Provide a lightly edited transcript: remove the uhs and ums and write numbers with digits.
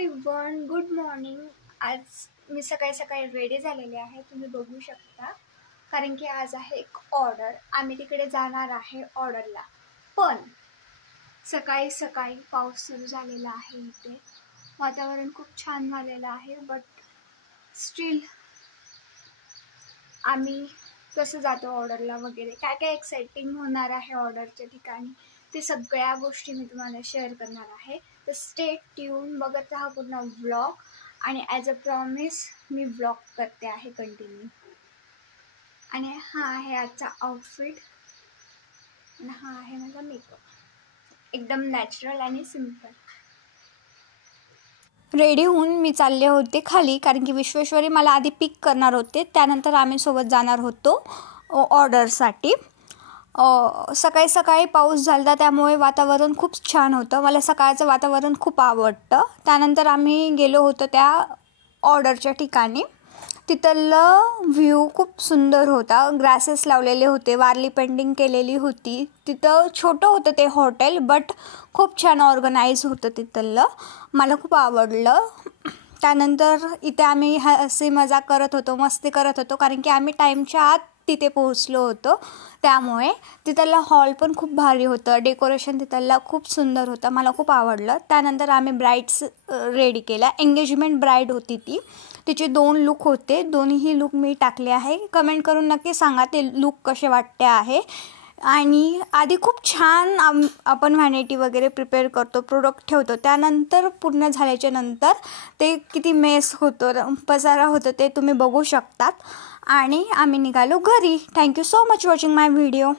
Everyone, good morning. आज मी सकाळी सकाळी रेडी झालेले आहे, तुम्ही बघू शकता, कारण की आज आहे एक ऑर्डर। आम्ही तिकडे जाणार आहे ऑर्डरला, पण सकाळी सकाळी पाऊस सुरू झालेला आहे। इथे वातावरण खूप छान झालेलं आहे, बट स्टील आम्ही कसं जातो ऑर्डरला वगैरे, काय काय एक्साइटिंग होणार आहे ऑर्डरच्या ठिकाणी, ते सगळ्या गोष्टी मी तुम्हाला शेअर करणार आहे। तर स्टे ट्यून, बघत राहा पूर्ण व्लॉग। आणि as a promise me vlog करते आहे कंटिन्यू। आणि हा आहे आजचा आउटफिट, आणि हा आहे माझा मेकअप, एकदम नॅचरल आणि सिम्पल। रेडी होऊन मी चालले होते खाली, कारण की विश्वेश्वरी मला आधी पिक करणार होते, त्यानंतर आम्ही सोबत जाणार होतो ऑर्डरसाठी। सकाळी सकाळी पाऊस झाला, त्यामुळे वातावरण खूप छान होतं। मला सकाळचं वातावरण खूप आवडतं। त्यानंतर आम्ही गेलो होतो त्या ऑर्डरच्या ठिकाणी। तिथलं व्ह्यू खूप सुंदर होता, ग्रासेस लावलेले होते, वारली पेंटिंग केलेली होती। तिथं छोटं होतं ते हॉटेल, बट खूप छान ऑर्गनाईज होतं तिथलं, मला खूप आवडलं। त्यानंतर इथे आम्ही हसी मजाक करत होतो, मस्ती करत होतो, कारण की आम्ही टाईमच्या आत तिथे पोहोचलो होतो। त्यामुळे तिथला हॉल पण खूप भारी होतं, डेकोरेशन तिथला खूप सुंदर होतं, मला खूप आवडलं। त्यानंतर आम्ही ब्राईड्स रेडी केल्या, एंगेजमेंट ब्राईड होती ती। तिचे 2 लुक होते, दोन्हीही लुक मी टाकले आहे। कमेंट करून नक्की सांगा ते लुक कसे वाटते आहे। आणि आधी खूप छान आपण व्हॅनिटी वगैरे प्रिपेअर करतो, प्रोडक्ट ठेवतो, त्यानंतर पूर्ण झाल्याच्या नंतर ते किती मेस होतं, पसारा होतं, ते तुम्ही बघू शकतात। आणि आम्ही निघालो घरी। थँक्यू सो मच वॉचिंग माय व्हिडिओ।